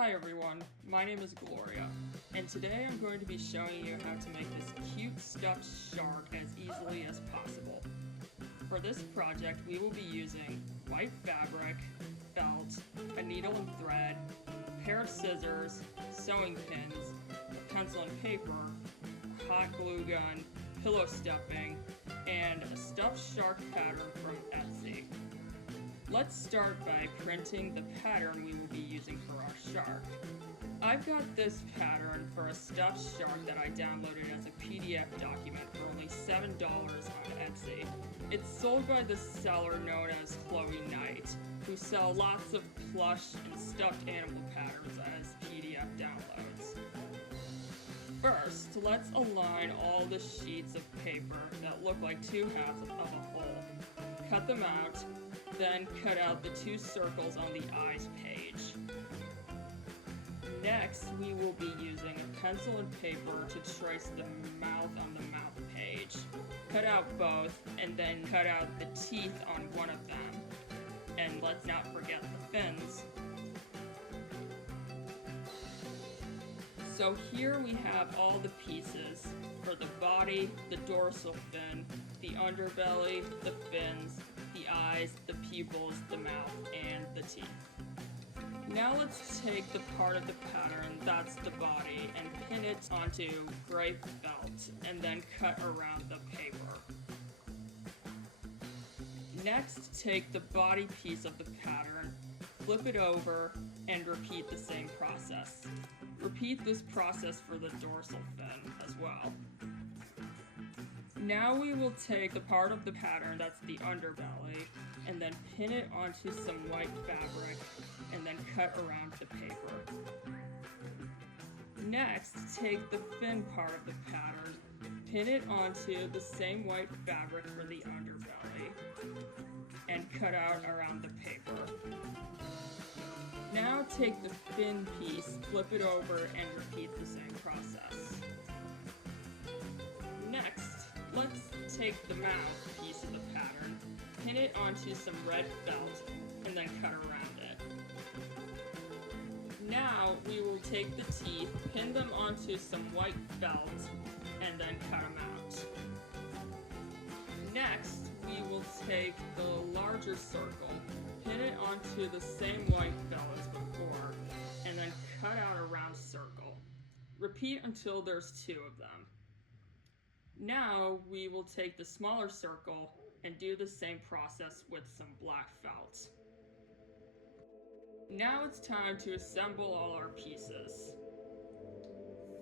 Hi everyone, my name is Gloria, and today I'm going to be showing you how to make this cute stuffed shark as easily as possible. For this project, we will be using white fabric, felt, a needle and thread, a pair of scissors, sewing pins, a pencil and paper, a hot glue gun, pillow stuffing, and a stuffed shark pattern from Etsy. Let's start by printing the pattern we will be using for our shark. I've got this pattern for a stuffed shark that I downloaded as a PDF document for only $7 on Etsy. It's sold by the seller known as Chloe Knight, who sells lots of plush and stuffed animal patterns as PDF downloads. First, let's align all the sheets of paper that look like two halves of a whole. Cut them out. Then cut out the two circles on the eyes page. Next, we will be using a pencil and paper to trace the mouth on the mouth page. Cut out both, and then cut out the teeth on one of them. And let's not forget the fins. So here we have all the pieces for the body, the dorsal fin, the underbelly, the fins, the eyes, the pupils, the mouth, and the teeth. Now let's take the part of the pattern that's the body and pin it onto gray felt and then cut around the paper. Next, take the body piece of the pattern, flip it over, and repeat the same process. Repeat this process for the dorsal fin as well. Now we will take the part of the pattern that's the underbelly and then pin it onto some white fabric and then cut around the paper. Next, take the fin part of the pattern, pin it onto the same white fabric for the underbelly and cut out around the paper. Now take the fin piece, flip it over, and repeat the same process. Next, let's take the mouth piece of the pattern, pin it onto some red felt, and then cut around it. Now we will take the teeth, pin them onto some white felt, and then cut them out. Next, we will take the larger circle, pin it onto the same white felt as before, and then cut out a round circle. Repeat until there's two of them. Now we will take the smaller circle and do the same process with some black felt. Now it's time to assemble all our pieces.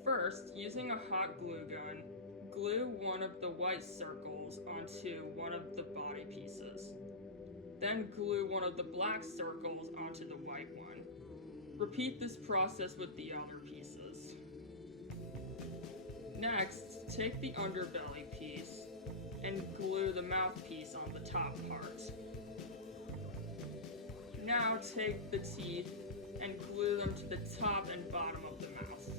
First, using a hot glue gun, glue one of the white circles onto one of the body pieces. Then glue one of the black circles onto the white one. Repeat this process with the other pieces. Next, take the underbelly piece and glue the mouthpiece on the top part. Now take the teeth and glue them to the top and bottom of the mouth.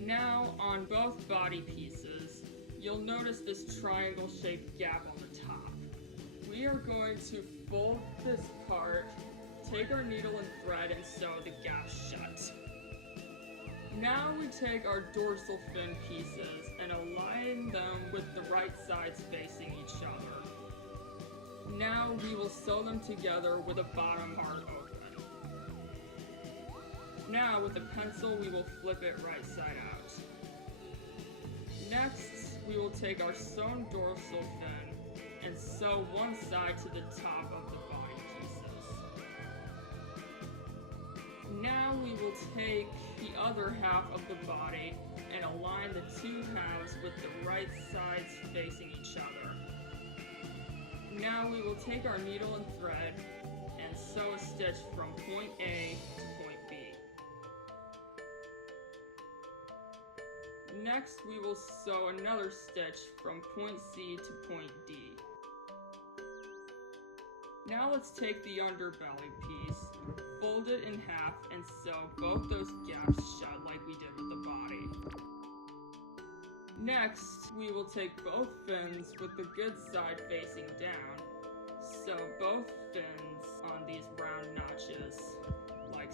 Now, on both body pieces, you'll notice this triangle-shaped gap on the top. We are going to fold this part, take our needle and thread, and sew the gap shut. Now we take our dorsal fin pieces and align them with the right sides facing each other. Now we will sew them together with the bottom part open. Now with a pencil we will flip it right side out. Next, we will take our sewn dorsal fin and sew one side to the top of the body pieces. Now we will take the other half of the body and align the two halves with the right sides facing each other. Now we will take our needle and thread and sew a stitch from point A to point B. Next, we will sew another stitch from point C to point D. Now let's take the underbelly piece, fold it in half, and sew both those gaps shut like we did with the body. Next, we will take both fins with the good side facing down, sew both fins on these round notches, like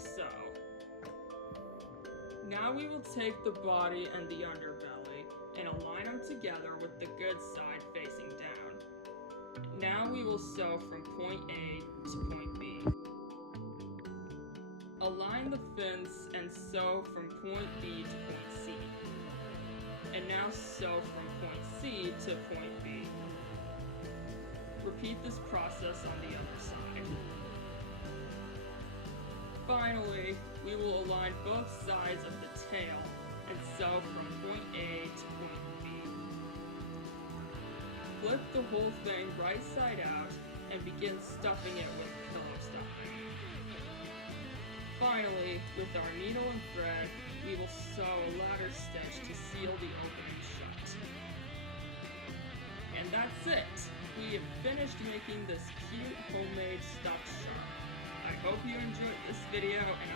Now we will take the body and the underbelly and align them together with the good side facing down. Now we will sew from point A to point B. Align the fins and sew from point B to point C. And now sew from point C to point B. Repeat this process on the other side. Finally, we will align both sides of the tail and sew from point A to point B. Flip the whole thing right side out and begin stuffing it with pillow stuffing. Finally, with our needle and thread, we will sew a ladder stitch to seal the opening shut. And that's it! We have finished making this cute homemade stuffed shark. I hope you enjoyed this video, and